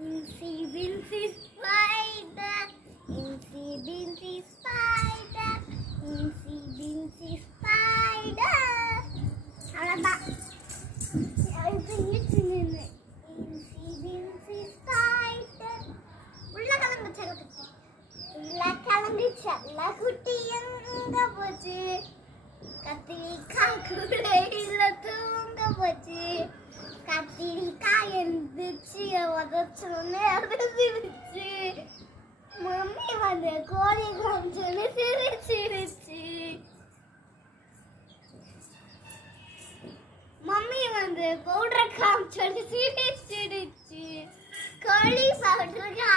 Incy Wincy Spider, Incy Wincy Spider, Incy Wincy Spider. அவ்வளோதான். Incy Wincy Spider. உருளைக்கிழங்கு செல்லக்குட்டி, உருளைக்கிழங்கு செல்லக்குட்டி எங்க போச்சு? கத்திரிக்காய் கூடையில தூங்க போச்சு. கத்திரிக்காய் எழுந்துச்சு, உதச்சோன்னு எழுந்துருச்சு. மம்மி வந்து கோழி காமிச்சோன்னு சிரிச்சிருச்சு. மம்மி வந்து பவுடர் காமிச்சோன்னு சிரிச்சிருச்சு. கோழி பவுடருக்கு